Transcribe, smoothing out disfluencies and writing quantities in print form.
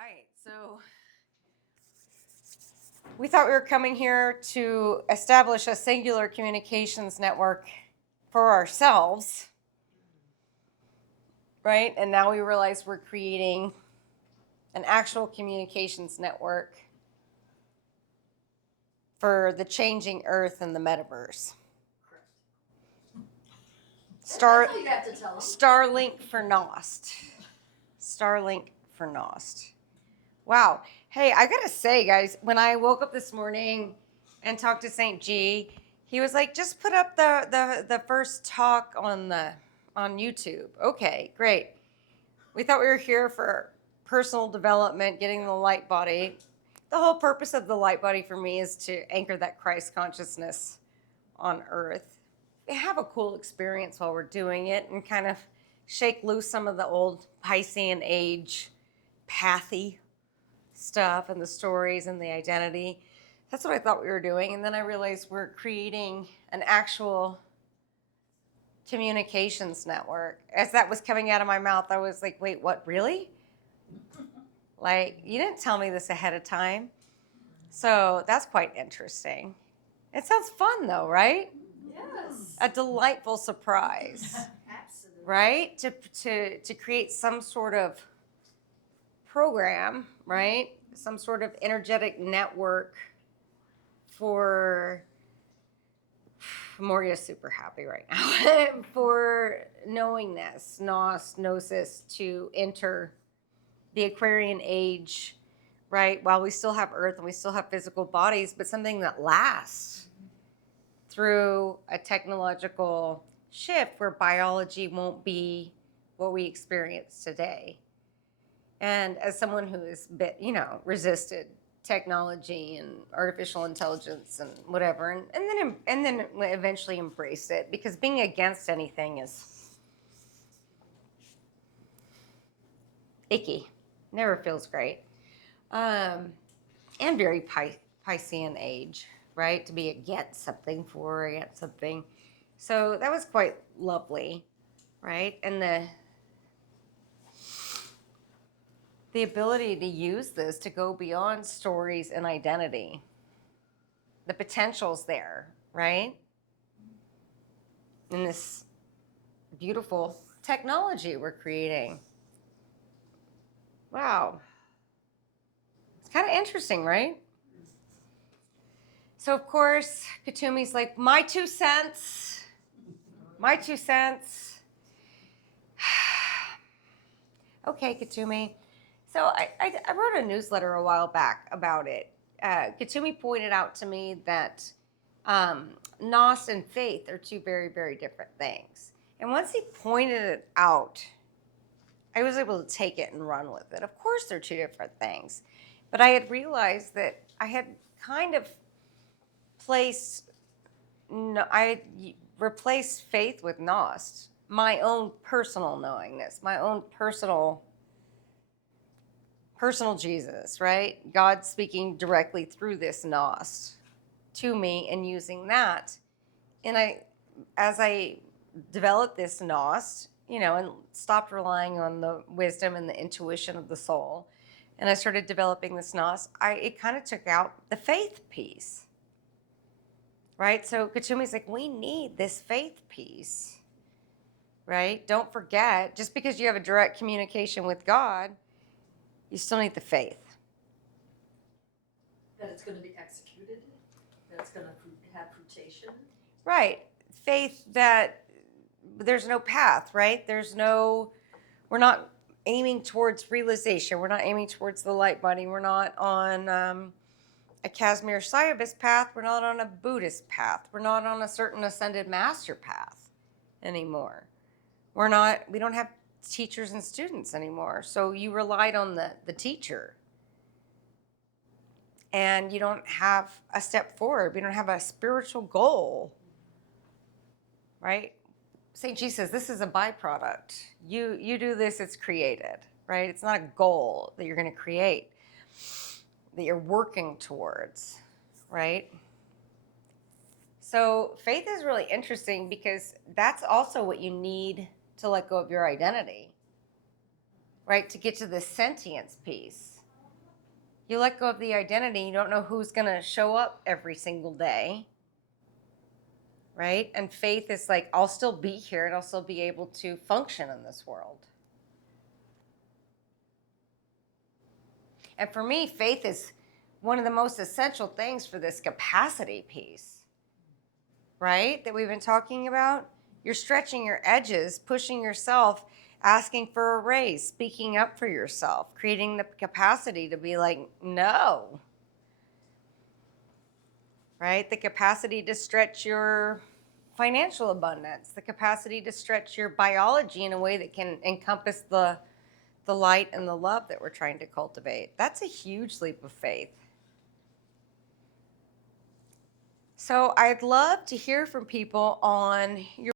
right, so we thought we were coming here to establish a singular communications network for ourselves, right? And now we realize we're creating an actual communications network for the changing earth and the metaverse. That's all you have to tell them. Starlink for Nost. Starlink for Nost. Wow. Hey, I gotta say, guys, when I woke up this morning and talked to St. G, he was like, just put up the first talk on YouTube. Okay, great. We thought we were here for personal development, getting the light body. The whole purpose of the light body for me is to anchor that Christ consciousness on earth. We have a cool experience while we're doing it and kind of shake loose some of the old Piscean Age pathy stuff and the stories and the identity. That's what I thought we were doing. And then I realized we're creating an actual communications network. As that was coming out of my mouth, I was like, wait, what, really? Like, you didn't tell me this ahead of time. So that's quite interesting. It sounds fun though, right? Yes. A delightful surprise. Absolutely. Right? To create some sort of program, right? Some sort of energetic network for Moria's super happy right now for knowingness, gnosis, to enter the Aquarian age, right? While we still have Earth and we still have physical bodies, but something that lasts through a technological shift where biology won't be what we experience today. And as someone who has been, resisted technology and artificial intelligence and whatever, and then eventually embraced it, because being against anything is icky, never feels great, and very Piscean Age, right? To be against something, against something. So that was quite lovely, right? And the ability to use this to go beyond stories and identity. The potential's there, right? In this beautiful technology we're creating. Wow. It's kind of interesting, right? So, of course, Kuthumi's like, my 2 cents. My 2 cents. Okay, Kuthumi. So I wrote a newsletter a while back about it. Kuthumi pointed out to me that Nos and faith are two very, very different things. And once he pointed it out, I was able to take it and run with it. Of course, they're two different things. But I had realized that I had kind of replaced faith with Nos, my own personal knowingness, my own personal Jesus, right? God speaking directly through this Nos to me and using that. And as I developed this Nos, and stopped relying on the wisdom and the intuition of the soul, and I started developing this Nos, it kind of took out the faith piece, right? So Kuthumi's like, we need this faith piece, right? Don't forget, just because you have a direct communication with God, you still need the faith. That it's going to be executed, that it's going to have fruition. Right. Faith that there's no path, right? We're not aiming towards realization. We're not aiming towards the light body. We're not on a Casimir Sayabis path. We're not on a Buddhist path. We're not on a certain ascended master path anymore. We don't have teachers and students anymore. So you relied on the teacher. And you don't have a step forward. We don't have a spiritual goal, right? St. G says this is a byproduct. You do this, it's created, right? It's not a goal that you're going to create, that you're working towards, right? So faith is really interesting because that's also what you need to let go of your identity, right? To get to the sentience piece. You let go of the identity. You don't know who's going to show up every single day. Right? And faith is like, I'll still be here and I'll still be able to function in this world. And for me, faith is one of the most essential things for this capacity piece, right? That we've been talking about. You're stretching your edges, pushing yourself, asking for a raise, speaking up for yourself, creating the capacity to be like, no. Right? The capacity to stretch your financial abundance, the capacity to stretch your biology in a way that can encompass the light and the love that we're trying to cultivate. That's a huge leap of faith. So I'd love to hear from people on your